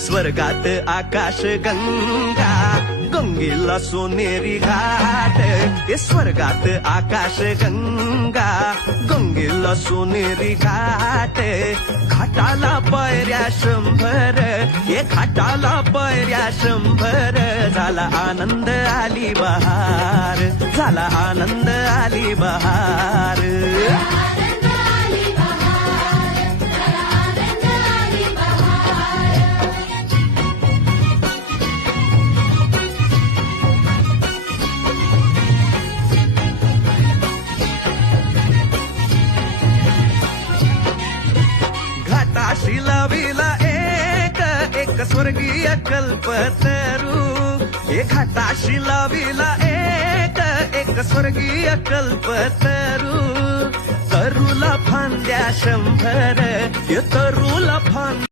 स्वर्गात आकाश गंगा, गंगेला सोनेरी घाट. हे स्वर्गात आकाश गंगा, गंगेला सोनेरी घाट. घाटाला पायऱ्या 100, हे घाटाला पायऱ्या 100. झाला आनंद आली बहार, झाला आनंद आली बहार. घाटाशी लाविला एक स्वर्गीय कल्पतरू. हे घाटाशी लाविला एक स्वर्गीय कल्पतरू. तरुला फांद्या 100, हे तरुला फांद्या